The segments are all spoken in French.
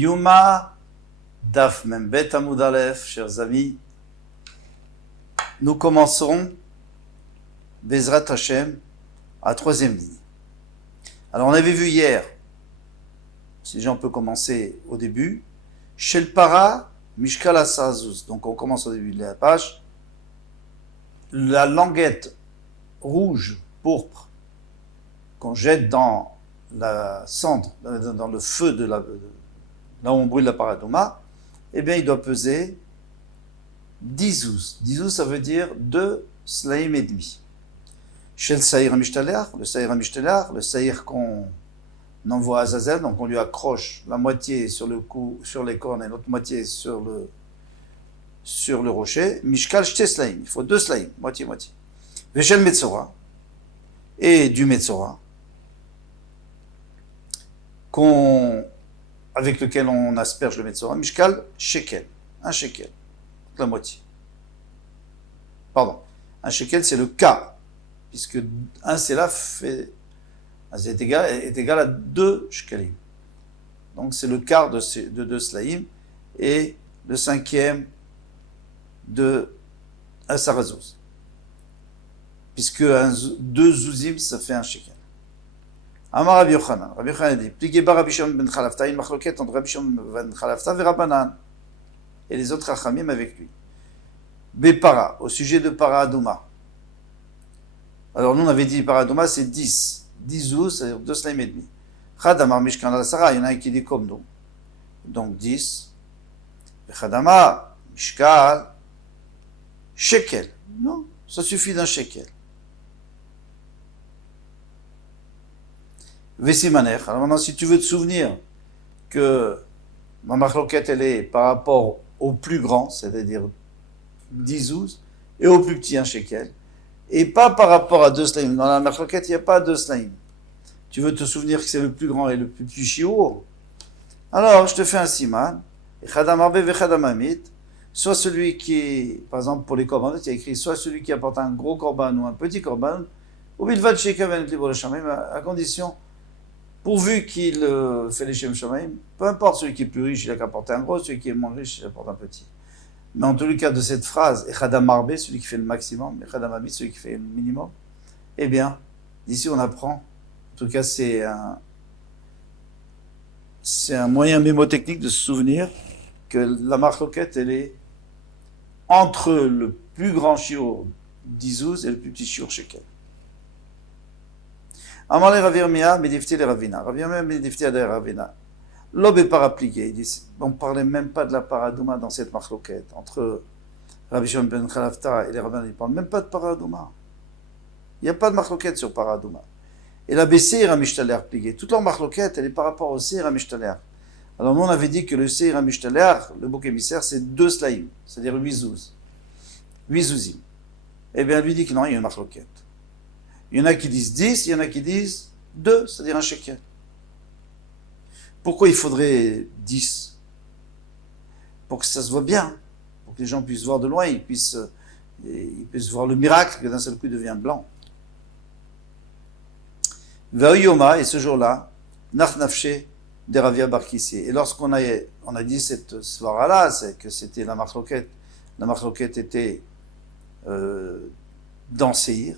Yuma Daf Membet Amud Aleph, chers amis, nous commencerons Bezrat Hashem à troisième ligne. Alors on avait vu hier, si j'en peux commencer au début, Shel Para Mishkal Asazuz. Donc on commence au début de la page. La languette rouge, pourpre, qu'on jette dans la cendre, dans le feu de là où on brûle la paradouma, eh bien il doit peser 10 zouz. 10 zouz, ça veut dire 2 slaim et demi. Chez le saïr amishtaler, le saïr qu'on envoie à Azazel, donc on lui accroche la moitié sur le cou, sur les cornes et l'autre moitié sur le rocher. Mishkal shte slaim, il faut 2 slaim, moitié-moitié. Veshel metzora, et du metzora, avec lequel on asperge le metzora. Mishkal shekel, un shekel, la moitié. Pardon, un shekel c'est le quart, puisque un sélaf est égal à 2 shkelim. Donc c'est le quart de 2 slaim, et le cinquième de un sarazouz. Puisque 2 zouzim, ça fait un shekel. Amar Rabbi Yochanan. Rabbi Yochanan dit, pliqué par Rabbi Shimon ben Chalafta, une machloket entre Rabbi Shimon ben Chalafta et Rabbanan, et les autres Chachamim avec lui. Bepara, au sujet de Para Adouma. Alors nous on avait dit Para Adouma c'est 10. 10 zouz, c'est-à-dire 2 slaim et demi. Chadamar Mishkan al-Sara, il y en a un qui dit comme nous. Donc 10. Chadamar Mishkal shekel. Non, ça suffit d'un shekel. Vesimaner. Alors maintenant, si tu veux te souvenir que ma machloket, elle est par rapport au plus grand, c'est-à-dire 10 zouz, et au plus petit, un shekel, et pas par rapport à 2 slaim. Dans la machloket, il n'y a pas 2 slaim. Tu veux te souvenir que c'est le plus grand et le plus petit shiur. Alors, je te fais un siman. Chadam arbe vechadam amit. Soit celui qui, par exemple, pour les korbanot, il y a écrit soit celui qui apporte un gros korban ou un petit korban, ou bilvad shekaven libor shamim, à condition, pourvu qu'il fait les shem shamaim, peu importe celui qui est plus riche, il a qu'à apporter un gros, celui qui est moins riche, il apporte un petit. Mais en tous les cas de cette phrase, Echadam Arbe, celui qui fait le maximum, Echadam Amit, celui qui fait le minimum, eh bien, d'ici on apprend, en tout cas c'est un moyen mémotechnique de se souvenir que la machloket, elle est entre le plus grand shiur d'Izouz et le plus petit shiur shekel. Amar le Rav Yirmiyah, Medifti le Ravina. Rav Yirmiyah, Medifti le Ravina. L'obé parappliqué. Il dit, on ne parlait même pas de la paradouma dans cette machloket. Entre Rabbi Shimon ben Chalafta et les rabbins, ils ne parlent même pas de paradouma. Il n'y a pas de machloket sur paradouma. Et la Seir HaMishtaler plié. Toute leur machloket, elle est par rapport au Seir HaMishtaler. Alors nous, on avait dit que le Seir HaMishtaler, le bouc émissaire, c'est 2 slaim, c'est-à-dire 8 zouz. 8 zouzim. Eh bien, lui dit que non, il y a une machloket. Il y en a qui disent 10, il y en a qui disent 2, c'est-à-dire un shekel. Pourquoi il faudrait 10? Pour que ça se voit bien, pour que les gens puissent voir de loin, ils puissent voir le miracle que d'un seul coup il devient blanc. Va'uyoma, et ce jour-là, Nach Nafshe de Ravia Bar Kissi. Et lorsqu'on a dit cette svara-là, c'est que c'était la machloket était dans Seir.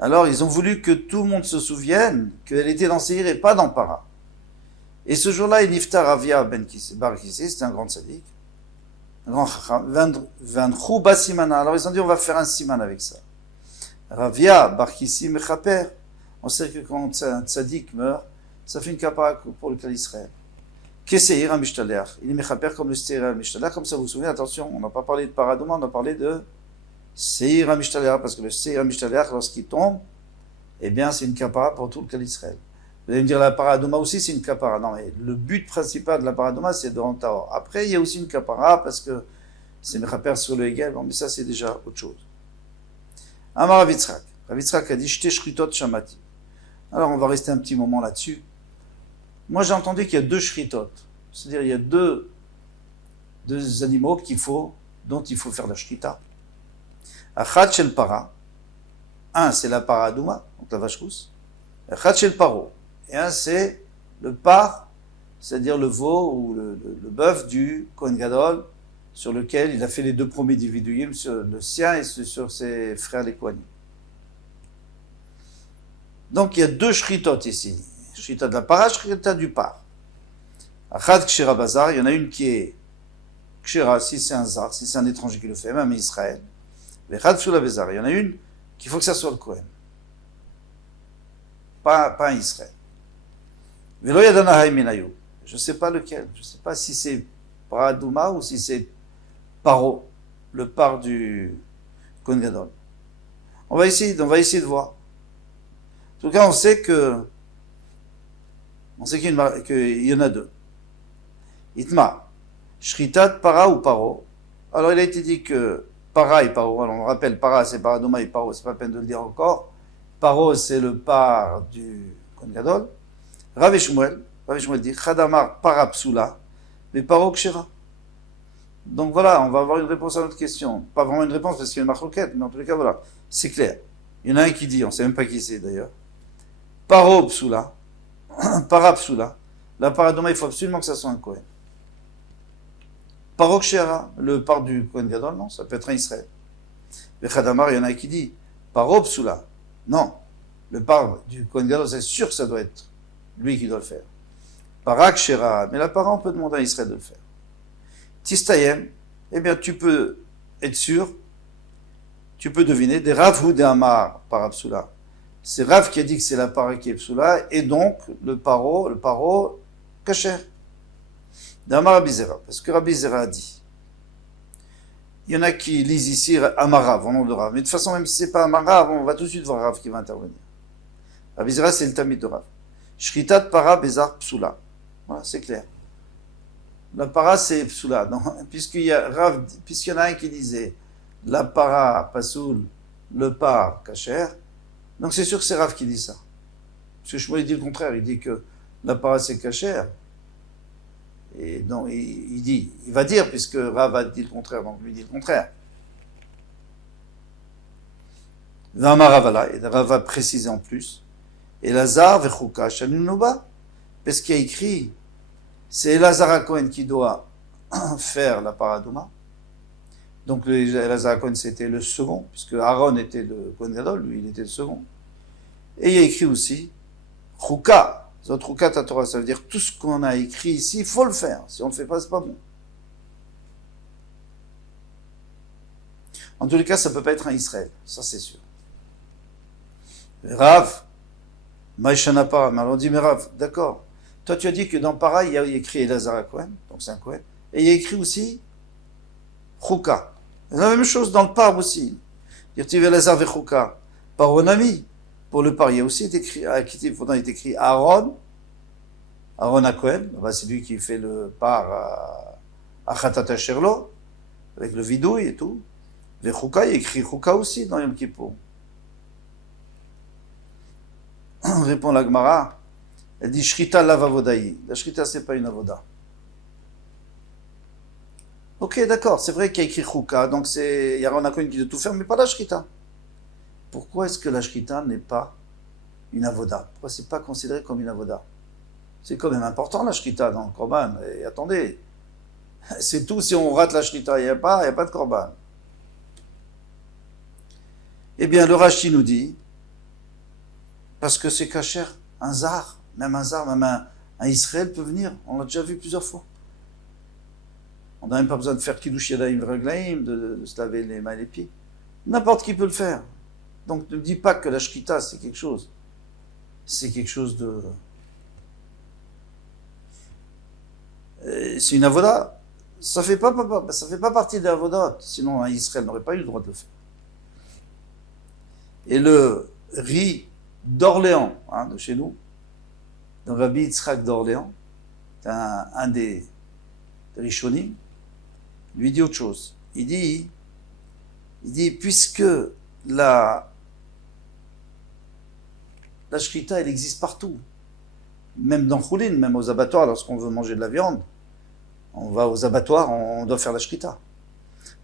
Alors ils ont voulu que tout le monde se souvienne qu'elle était dans Seir et pas dans Para. Et ce jour-là, il nifta Ravia Bar Kissi, c'était un grand tzaddik, un grand chacham, Vanchou Basimana. Alors ils ont dit on va faire un siman avec ça. Ravia Bar Kissi mechaper. On sait que quand un tzaddik meurt, ça fait une kapara pour le clan d'Israël. Keseir HaMishtaler. Il est mechaper comme le Seir HaMishtaler. Comme ça, vous vous souvenez, attention, on n'a pas parlé de paradouma, on a parlé de Seir HaMishtaler, parce que le Seir HaMishtaler, lorsqu'il tombe, eh bien, c'est une kapara pour tout le clan d'Israël. Vous allez me dire, la paradouma aussi, c'est une kapara. Non, mais le but principal de la paradouma, c'est de rendre tahor. Après, il y a aussi une kapara, parce que c'est mechaper sur le Hegel, mais ça, c'est déjà autre chose. Amar Rav Yitzhak. Rav Yitzhak a dit, Shte shritot shamati. Alors, on va rester un petit moment là-dessus. Moi, j'ai entendu qu'il y a 2 shritot. C'est-à-dire, il y a deux animaux dont il faut faire la shrita. Achat shel para. Un, c'est la paradouma, donc la vache rousse. Achat shel paro. Et un, c'est le par c'est-à-dire le veau ou le bœuf du Kohen Gadol, sur lequel il a fait les 2 premiers dividuim, sur le sien et sur ses frères les Kohanim. Donc il y a 2 shritot ici. Shrita de la para, shrita du par. Achad kshira bazar, il y en a une qui est kshira, si c'est un zar, si c'est un étranger qui le fait, même Israël. Achad psula bazar, il y en a une qu'il faut que ça soit le Kohen. Pas un Israël. Velo yadana haiminayu. Je ne sais pas lequel. Je ne sais pas si c'est Paradouma ou si c'est Paro, le par du Kohen Gadol. On va essayer de voir. En tout cas, on sait qu'il y en a 2. Itma, Shritat, Para ou Paro. Alors, il a été dit que Para et Paro, alors on rappelle, Para c'est Paradouma et Paro, c'est pas la peine de le dire encore. Paro c'est le par du Kohen Gadol. Rav Shmuel dit Chadamar Parapsula, mais Paro Kshira. Donc voilà, on va avoir une réponse à notre question. Pas vraiment une réponse parce qu'il y a une marloquette, mais en tous les cas, voilà, c'est clair. Il y en a un qui dit, on ne sait même pas qui c'est d'ailleurs, Paro Psula, Parapsula. La paradoma, il faut absolument que ça soit un Kohen. Paro Kshira, le par du Kohen Gadol, non, ça peut être un Israël. Mais Chadamar, il y en a un qui dit Paro Psula. Non, le par du Kohen Gadol, c'est sûr que ça doit être lui qui doit le faire. Parak Shera, mais la para, on peut demander à Israël de le faire. Tistayem, eh bien, tu peux être sûr, tu peux deviner, des Rav ou des Amar par Psula. C'est Rav qui a dit que c'est la para qui est Psula, et donc le paro, Kacher. D'Amar Rabbi Zera, parce que Rabbi Zera a dit. Il y en a qui lisent ici Amarav, au nom de Rav. Mais de toute façon, même si c'est pas Amarav, on va tout de suite voir Rav qui va intervenir. Rabbi Zera, c'est le tamid de Rav. Shritat para bezar psula. Voilà, c'est clair. La para, c'est psula. Puisqu'il y en a un qui disait la para pasoul, le par kacher, donc c'est sûr que c'est Rav qui dit ça. Parce que Shmuel dit le contraire, il dit que la para c'est kacher. Et donc il va dire, puisque Rav a dit le contraire, donc lui dit le contraire. V'amaravala, et Rav va préciser en plus. Et Lazare v'chuka shanunoba, parce qu'il y a écrit, c'est Elazar Cohen qui doit faire la paradouma. Donc Elazar Cohen c'était le second, puisque Aaron était le Kohen Gadol, lui il était le second. Et il y a écrit aussi Chuka, Zot Chuka ta Torah, ça veut dire tout ce qu'on a écrit ici, il faut le faire. Si on ne le fait pas, c'est pas bon. En tous les cas, ça ne peut pas être un Israël, ça c'est sûr. Rav, Maïshana Para, mais alors on dit, mais Rav, d'accord. Toi, tu as dit que dans Para, il y a écrit Elazar Cohen, donc c'est un Cohen, et il y a écrit aussi Chuka. C'est la même chose dans le Par aussi. Dirtiv Elazar Chuka. Paronami. Pour le Par, il y a aussi écrit, pourtant il est écrit Aaron à Cohen, c'est lui qui fait le Par à Khatat Sherlo, avec le vidouille et tout. Les Chuka, il y a écrit Chuka aussi dans Yom Kippur. Répond la Gemara. Elle dit Shrita lav avodaï. La Shrita, c'est pas une avoda. Ok, d'accord, c'est vrai qu'il y a écrit Chuka, donc il y a Aaron Cohen qui doit tout faire, mais pas la Shrita. Pourquoi est-ce que la Shrita n'est pas une avoda? Pourquoi c'est pas considéré comme une avoda? C'est quand même important la Shrita dans le Korban. Et attendez, c'est tout, si on rate la Shrita, il n'y a pas de Korban. Eh bien, le Rashi nous dit, parce que c'est kasher, un zar, même un Israël peut venir. On l'a déjà vu plusieurs fois. On n'a même pas besoin de faire kiddush yadayim v'raglaim, de se laver les mains et les pieds. N'importe qui peut le faire. Donc ne dis pas que la shkita c'est quelque chose. C'est quelque chose de... C'est une avoda. Ça fait pas partie de l'avoda. Sinon un Israël n'aurait pas eu le droit de le faire. Et le riz d'Orléans, de chez nous, dans Rabbi Yitzhak d'Orléans, un des Rishonim, lui dit autre chose. Il dit puisque la shrita, elle existe partout, même dans Choulin, même aux abattoirs, lorsqu'on veut manger de la viande, on va aux abattoirs, on doit faire la shrita.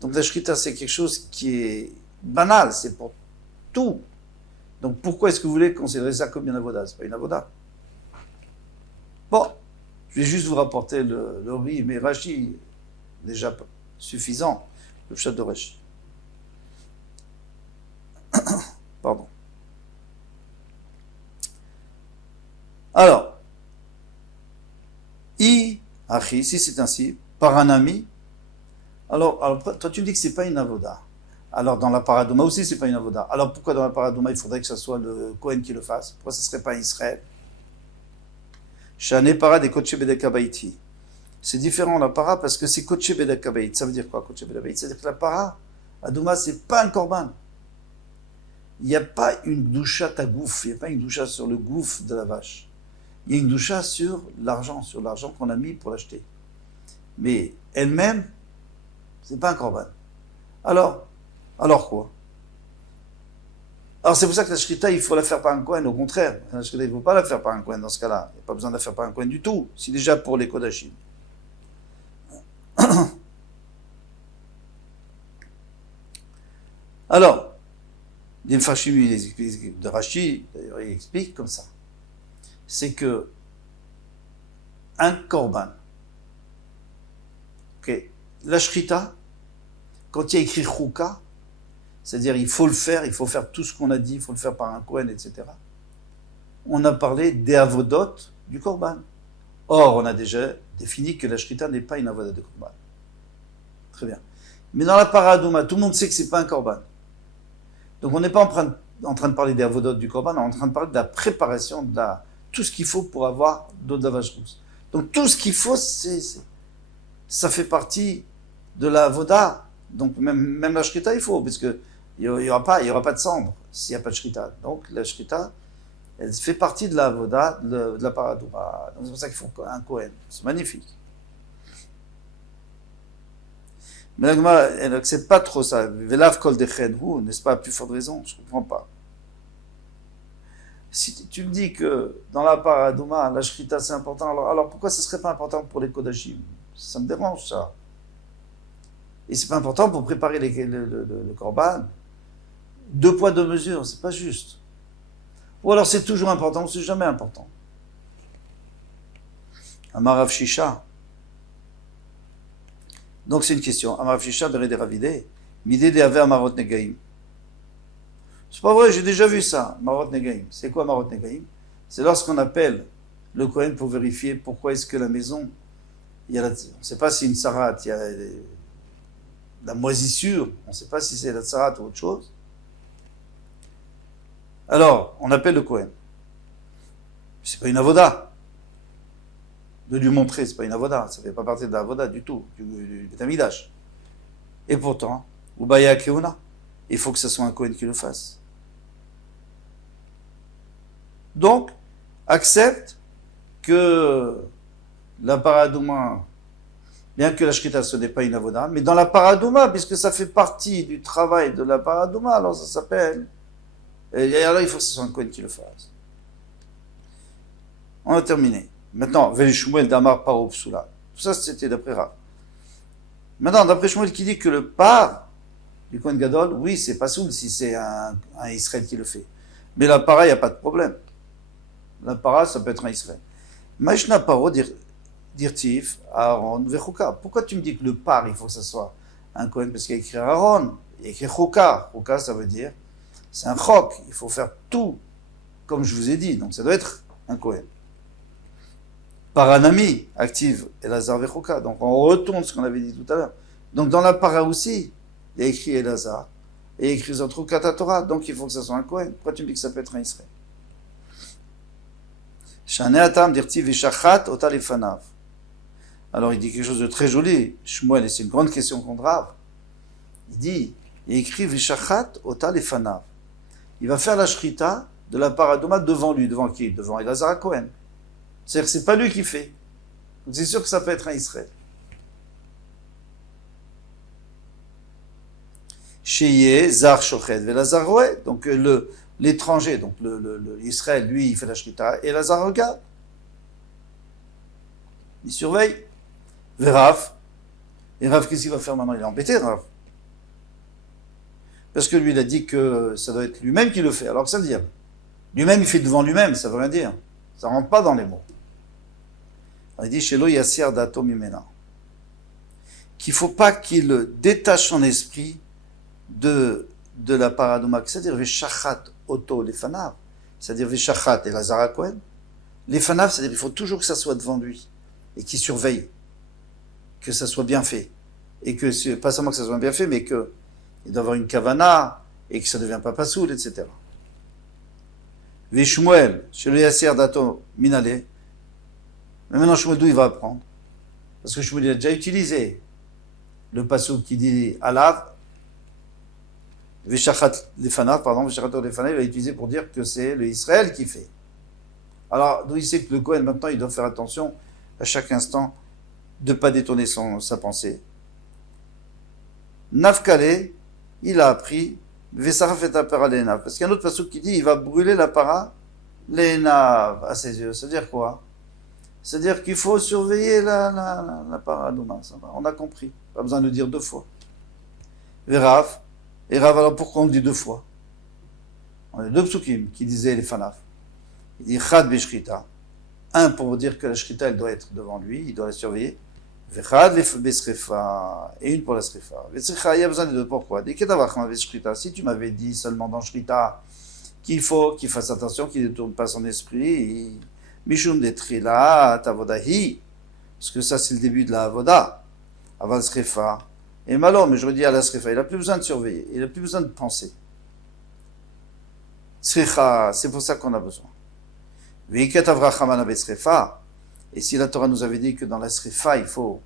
Donc la shrita, c'est quelque chose qui est banal, c'est pour tout. Donc pourquoi est-ce que vous voulez considérer ça comme une avoda? C'est pas une avoda. Bon, Je vais juste vous rapporter le riz, mais Rashi, déjà suffisant, le chat de Rashi. Pardon. Alors, Achi, si c'est ainsi, par un ami, alors toi tu me dis que c'est pas une avoda. Alors dans la paradouma aussi c'est pas une avoda. Alors pourquoi dans la paradouma il faudrait que ce soit le Kohen qui le fasse? Pourquoi ce serait pas Israël? Shane para des Kodesh Bedekabaiti. C'est différent la para parce que c'est Kodesh Bedekabaiti. Ça veut dire quoi Kodesh Bedekabaiti? C'est-à-dire que la para, Adouma, c'est pas un korban. Il n'y a pas une doucha tagouf, il n'y a pas une doucha sur le gouffre de la vache. Il y a une doucha sur l'argent qu'on a mis pour l'acheter. Mais elle-même, c'est pas un korban. Alors quoi? Alors c'est pour ça que la shrita, il faut la faire par un Kohen, au contraire. La shrita, il ne faut pas la faire par un Kohen dans ce cas-là. Il n'y a pas besoin de la faire par un Kohen du tout. C'est déjà pour les Kodashim. Alors, les Mfashim de Rashi, d'ailleurs, il explique comme ça. C'est que un korban, okay, la shrita, quand il y a écrit chouka, c'est-à-dire il faut faire tout ce qu'on a dit, il faut le faire par un Kohen, etc. On a parlé des avodot du korban. Or, on a déjà défini que la shrita n'est pas une avoda de korban. Très bien. Mais dans la paradouma, tout le monde sait que c'est pas un korban. Donc on n'est pas en train de parler des avodot du korban, on est en train de parler de la préparation, tout ce qu'il faut pour avoir d'eau de la vache rousse. Donc tout ce qu'il faut, ça fait partie de la avoda. Donc même la shrita, il faut, parce que il y aura pas de cendre s'il n'y a pas de shrita. Donc la shrita, elle fait partie de la avoda, de la paradouma. Donc c'est pour ça qu'il faut un Kohen. C'est magnifique. Mais la Gemara, elle n'accepte pas trop ça. Velav kol dechenhu, n'est-ce pas, à plus forte raison? Je ne comprends pas. Si tu me dis que dans la paradouma, la shrita c'est important, alors pourquoi ce ne serait pas important pour les kodashim? Ça me dérange ça. Et c'est pas important pour préparer le korban. 2 poids 2 mesures, c'est pas juste. Ou alors c'est toujours important ou c'est jamais important. Amarav Shisha. Donc c'est une question. Amarav Shisha, Berede Ravide, Midé de Ave Amarot Negaim. C'est pas vrai, j'ai déjà vu ça, Marot Negaim. C'est quoi Marot Negaim? C'est lorsqu'on appelle le Kohen pour vérifier pourquoi est-ce que la maison, on ne sait pas si une sarat, il y a la moisissure, on ne sait pas si c'est la tsarat ou autre chose. Alors, on appelle le Kohen. C'est pas une avoda. De lui montrer, c'est pas une avoda. Ça fait pas partie de la avoda du tout, du Betamidash. Et pourtant, Ubaya Keuna, il faut que ce soit un Kohen qui le fasse. Donc, accepte que la paradouma, bien que la shrita ce n'est pas une avoda, mais dans la paradouma, puisque ça fait partie du travail de la paradouma, alors ça s'appelle. Et alors il faut que ce soit un Kohen qui le fasse. On a terminé. Maintenant, Veli Shmuel Damar Paro Psula. Tout ça c'était d'après Rav. Maintenant, d'après Shmuel qui dit que le par du Kohen Gadol, oui, c'est pas soul si c'est un Israël qui le fait. Mais la para, il n'y a pas de problème. La para, ça peut être un Israël. Maïshna Paro dirtif Aaron Vechuka. Pourquoi tu me dis que le par, il faut que ce soit un Kohen? Parce qu'il y a écrit Aaron, il y a écrit Chuka. Chuka, ça veut dire, c'est un chok. Il faut faire tout, comme je vous ai dit. Donc ça doit être un Kohen. Par un ami, active Elazar Vechuka. Donc on retourne ce qu'on avait dit tout à l'heure. Donc dans la para aussi, il y a écrit Elazar, et il y a écrit Zotrukat Torah. Donc il faut que ce soit un Kohen. Pourquoi tu me dis que ça peut être un Israël? Shaneatam dirti Vishachat Otalifanav. Alors il dit quelque chose de très joli. Shmuel, et c'est une grande question contre Rav. Il écrit Vishachat Otalifanav. Il va faire la shrita de la paradoma devant lui. Devant qui? Devant Elazar Cohen. C'est-à-dire que c'est pas lui qui fait. Donc c'est sûr que ça peut être un Israël. Sheye, Zar Shoched, Velazar Roé. Donc l'étranger, donc l'Israël, lui, il fait la shrita, et Elazar regarde. Il surveille. Rav. Et Rav, qu'est-ce qu'il va faire maintenant? Il est embêté, Rav. Parce que lui, il a dit que ça doit être lui-même qui le fait. Alors que ça veut dire, lui-même, il fait devant lui-même, ça veut rien dire. Ça rentre pas dans les mots. On dit Shelo Yassir Dato Mimena. Qu'il ne faut pas qu'il détache son esprit de la paradouma, c'est-à-dire Veshachat Oto Lefanav, c'est-à-dire Veshachat et Lazara Cohen. Lefanav, c'est-à-dire qu'il faut toujours que ça soit devant lui et qu'il surveille, que ça soit bien fait. Et que, pas seulement que ça soit bien fait, mais qu'il doit avoir une kavana et que ça ne devient pas pasoul, etc. Veshmuel, Shelo Yassir Dato Minale. Mais maintenant, Shmuel, d'où il va apprendre? Parce que Shmuel a déjà utilisé le pasouk qui dit Alav, Veshachat Lefanav, pardon, Veshachat Lefanav, il l'a utilisé pour dire que c'est le Israël qui fait. Alors, d'où il sait que le Kohen, maintenant, il doit faire attention à chaque instant de ne pas détourner sa pensée. Nafkale, il a appris Vesaraf et Apera Lenav. Parce qu'il y a un autre pasouk qui dit il va brûler la para Lenav à ses yeux. C'est-à-dire quoi? C'est-à-dire qu'il faut surveiller la paradouma. On a compris. Pas besoin de le dire deux fois. Verav. Et Rav, alors pourquoi on le dit deux fois? On a deux psukim qui disaient les fanaf. Il dit Chad Beshrita. Un pour dire que la Shrita, elle doit être devant lui, il doit la surveiller. Vechad Besrefa. Et une pour la Srefa. Vesrefa, il y a besoin de deux. Pourquoi? Si tu m'avais dit seulement dans Shrita qu'il faut qu'il fasse attention, qu'il ne détourne pas son esprit, Mishum de Trila, Tavodahi. Parce que ça, c'est le début de la Avoda. Aval Srefa. Et malheur, mais je redis à la Srefa, il n'a plus besoin de surveiller, il n'a plus besoin de penser. Srecha, c'est pour ça qu'on a besoin. Et si la Torah nous avait dit que dans la Srefa, il faut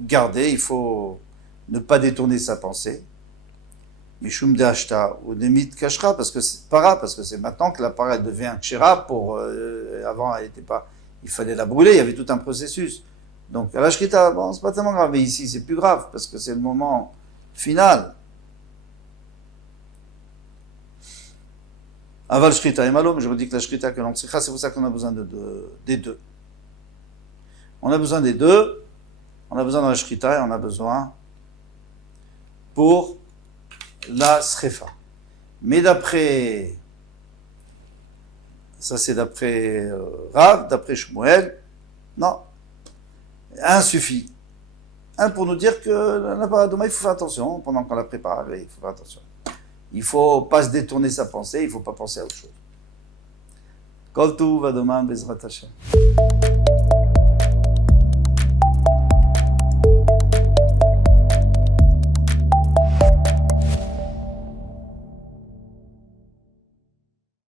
garder, il faut ne pas détourner sa pensée. Mishum de Ashta ou de Mit Kashra, parce que c'est para, parce que c'est maintenant que la para elle devient Kshira pour, avant elle n'était pas, il fallait la brûler, il y avait tout un processus. Donc, à la Shrita, bon, c'est pas tellement grave, mais ici, c'est plus grave, parce que c'est le moment final. Aval Shrita et Malo, mais je vous dis que la Shrita, que l'Antsicha, c'est pour ça qu'on a besoin des deux. On a besoin des deux, on a besoin de la Shrita et on a besoin pour la Srefa. Mais d'après, ça c'est d'après Rav, d'après Shmuel, non. Un suffit. Un pour nous dire que la paradouma, il faut faire attention pendant qu'on la prépare. Il faut faire attention. Il ne faut pas se détourner sa pensée, il ne faut pas penser à autre chose. Kol Tuv, à demain, Bezrat Hashem.